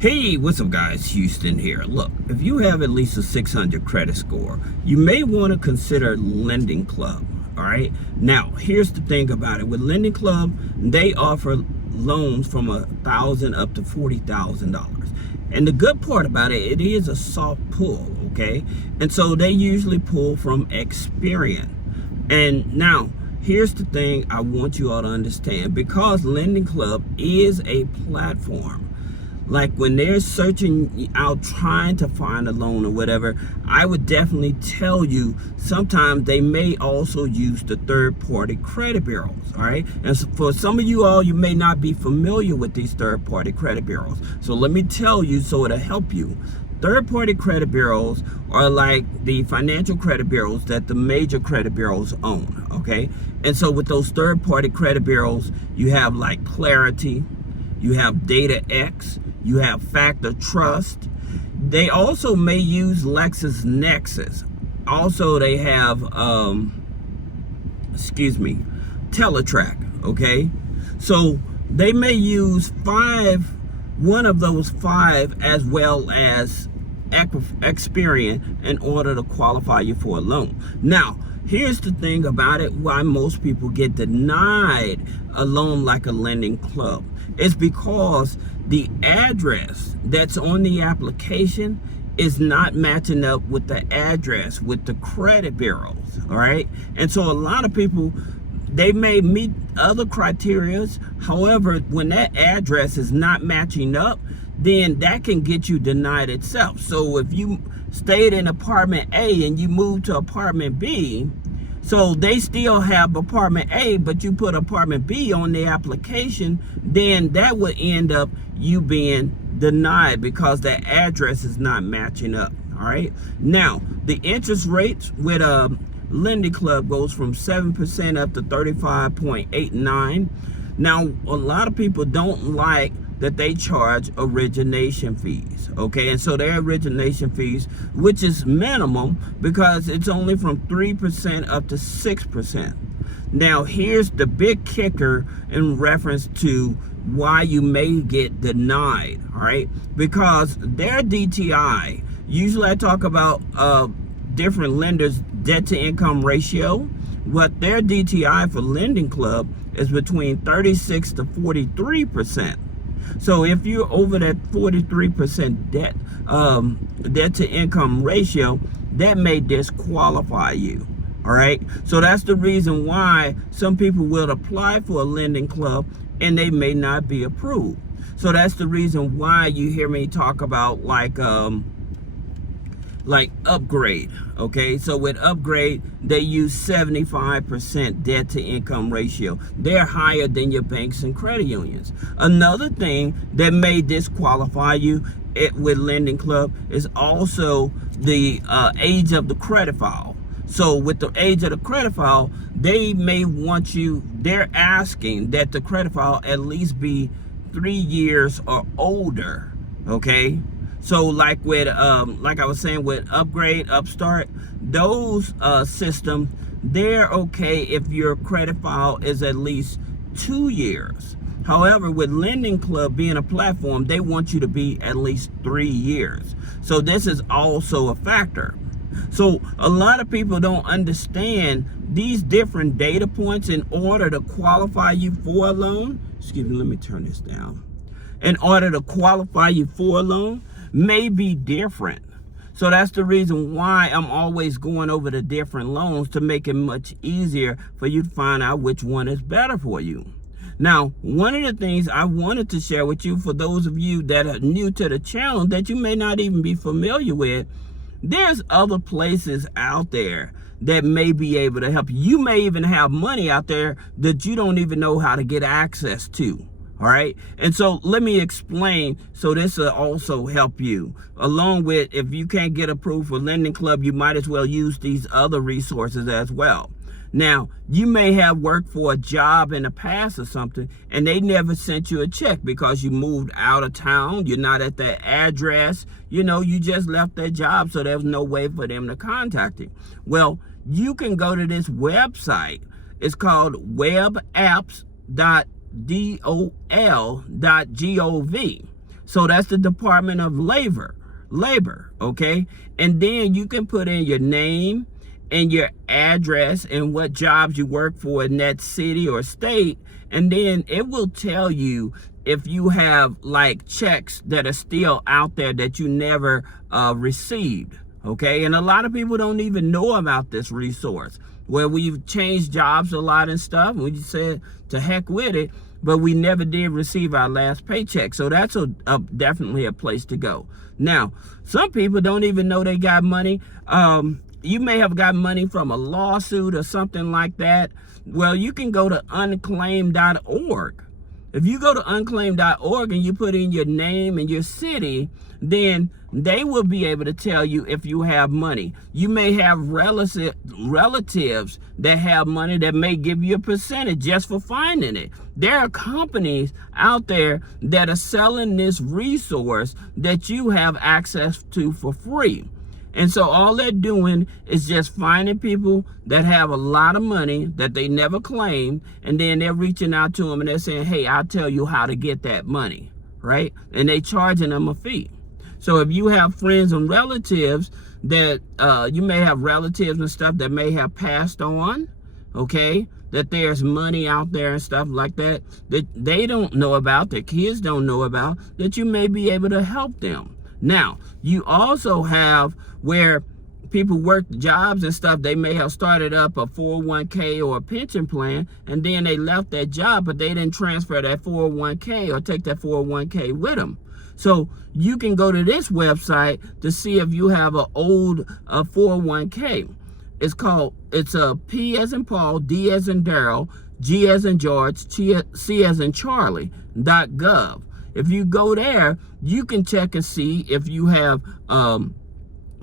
Hey, what's up guys? Houston here. Look, if you have at least a 600 credit score, you may want to consider LendingClub. All right. Now, here's the thing about it. With LendingClub, they offer loans from $1,000 up to $40,000. And the good part about it, it is a soft pull, okay? And so they usually pull from Experian. And now, here's the thing I want you all to understand. Because LendingClub is a platform, like when they're searching out trying to find a loan or whatever, I would definitely tell you sometimes they may also use the third-party credit bureaus. All right, and so for some of you all, you may not be familiar with these third-party credit bureaus, so let me tell you so it'll help you. Third-party credit bureaus are like the financial credit bureaus that the major credit bureaus own. Okay, and so with those third-party credit bureaus, you have like Clarity, you have DataX, you have Factor Trust. They also may use LexisNexis. Also, they have, Teletrack, okay? So they may use one of those five as well as Experian in order to qualify you for a loan. Now, here's the thing about it, why most people get denied a loan like a LendingClub. It's because the address that's on the application is not matching up with the address with the credit bureaus, all right? And so a lot of people, they may meet other criterias. However, when that address is not matching up, then that can get you denied itself. So if you stayed in apartment A and you moved to apartment B, so they still have apartment A, but you put apartment B on the application, then that would end up you being denied because that address is not matching up. All right. Now, the interest rates with LendingClub goes from 7% up to 35.89. Now, a lot of people don't like that they charge origination fees, okay? And so their origination fees, which is minimum because it's only from 3% up to 6%. Now, here's the big kicker in reference to why you may get denied, all right? Because their DTI, usually I talk about different lenders' debt-to-income ratio. What their DTI for LendingClub is between 36 to 43%. So if you're over that 43% debt to income ratio, that may disqualify you. All right. So that's the reason why some people will apply for a LendingClub and they may not be approved. So that's the reason why you hear me talk about like Upgrade. Okay, so with Upgrade, they use 75% debt to income ratio. They're higher than your banks and credit unions. Another thing that may disqualify you with LendingClub is also the age of the credit file. So with the age of the credit file, they may want you, they're asking that the credit file at least be 3 years or older. Okay. So like with, like I was saying with Upgrade, Upstart, those systems, they're okay if your credit file is at least 2 years. However, with LendingClub being a platform, they want you to be at least 3 years. So this is also a factor. So a lot of people don't understand these different data points in order to qualify you for a loan. Excuse me, let me turn this down. In order to qualify you for a loan, may be different. So that's the reason why I'm always going over the different loans to make it much easier for you to find out which one is better for you. Now, one of the things I wanted to share with you, for those of you that are new to the channel that you may not even be familiar with, there's other places out there that may be able to help you. You may even have money out there that you don't even know how to get access to. All right. And so let me explain. So this will also help you along with, if you can't get approved for LendingClub, you might as well use these other resources as well. Now, you may have worked for a job in the past or something, and they never sent you a check because you moved out of town. You're not at that address. You know, you just left that job, so there's no way for them to contact you. Well, you can go to this website. It's called webapps.dol.gov. So that's the Department of Labor, okay? And then you can put in your name and your address and what jobs you work for in that city or state, and then it will tell you if you have like checks that are still out there that you never received, okay? And a lot of people don't even know about this resource, where we've changed jobs a lot and stuff, and we just said to heck with it, but we never did receive our last paycheck. So that's definitely a place to go. Now, some people don't even know they got money. You may have got money from a lawsuit or something like that. Well, you can go to unclaimed.org. If you go to unclaimed.org and you put in your name and your city, then they will be able to tell you if you have money. You may have relatives that have money that may give you a percentage just for finding it. There are companies out there that are selling this resource that you have access to for free. And so all they're doing is just finding people that have a lot of money that they never claimed, and then they're reaching out to them and they're saying, hey, I'll tell you how to get that money, right? And they charging them a fee. So if you have friends and relatives that you may have relatives and stuff that may have passed on, okay, that there's money out there and stuff like that that they don't know about, their kids don't know about, that you may be able to help them. Now, you also have where people work jobs and stuff. They may have started up a 401k or a pension plan, and then they left that job, but they didn't transfer that 401k or take that 401k with them. So you can go to this website to see if you have an old 401k. It's a P as in Paul, D as in Daryl, G as in George, C as in Charlie.gov. If you go there, you can check and see if you have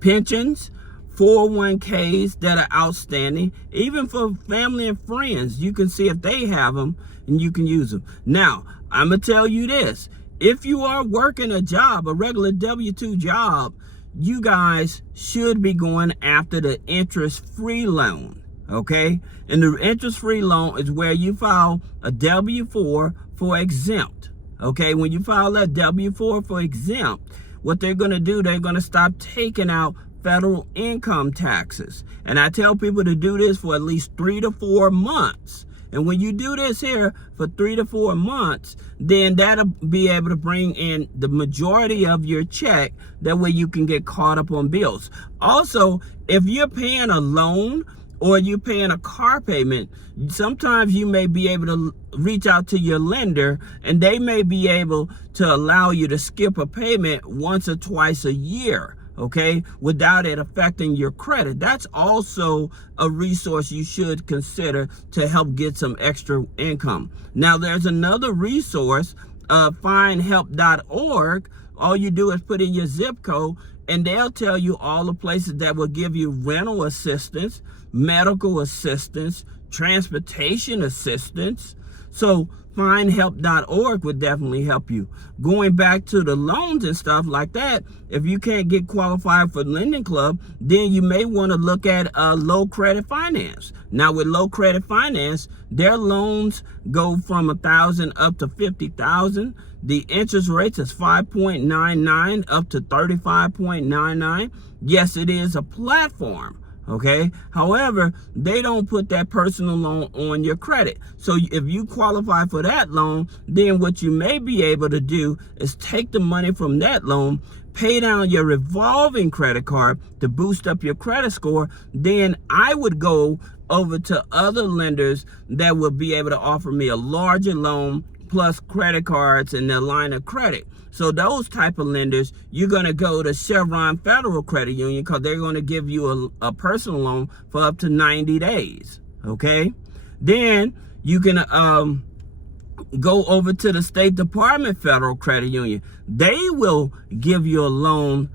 pensions, 401ks that are outstanding. Even for family and friends, you can see if they have them and you can use them. Now, I'm going to tell you this. If you are working a job, a regular W-2 job, you guys should be going after the interest-free loan, okay? And the interest-free loan is where you file a W-4 for exempt, okay? When you file that W-4 for exempt, what they're going to do, they're going to stop taking out federal income taxes. And I tell people to do this for at least 3 to 4 months. And when you do this here for 3 to 4 months, then that'll be able to bring in the majority of your check. That way you can get caught up on bills. Also, if you're paying a loan or you're paying a car payment, sometimes you may be able to reach out to your lender and they may be able to allow you to skip a payment once or twice a year, okay, without it affecting your credit. That's also a resource you should consider to help get some extra income. Now, there's another resource, findhelp.org. All you do is put in your zip code and they'll tell you all the places that will give you rental assistance, medical assistance, transportation assistance. So findhelp.org would definitely help you. Going back to the loans and stuff like that, if you can't get qualified for LendingClub, then you may want to look at low credit finance. Now with low credit finance, their loans go from $1,000 up to $50,000. The interest rates is 5.99 up to 35.99. Yes, it is a platform. Okay. However, they don't put that personal loan on your credit. So if you qualify for that loan, then what you may be able to do is take the money from that loan, pay down your revolving credit card to boost up your credit score. Then I would go over to other lenders that will be able to offer me a larger loan plus credit cards and their line of credit. So those type of lenders, you're going to go to Chevron Federal Credit Union because they're going to give you a personal loan for up to 90 days. Okay. Then you can go over to the State Department Federal Credit Union. They will give you a loan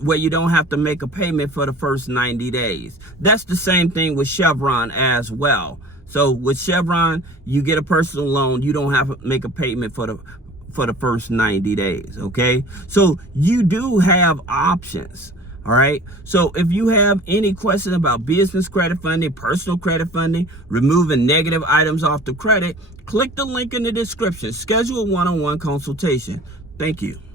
where you don't have to make a payment for the first 90 days. That's the same thing with Chevron as well. So with Chevron, you get a personal loan. You don't have to make a payment for the first 90 days, okay? So you do have options, all right? So if you have any question about business credit funding, personal credit funding, removing negative items off the credit, click the link in the description. Schedule a one-on-one consultation. Thank you.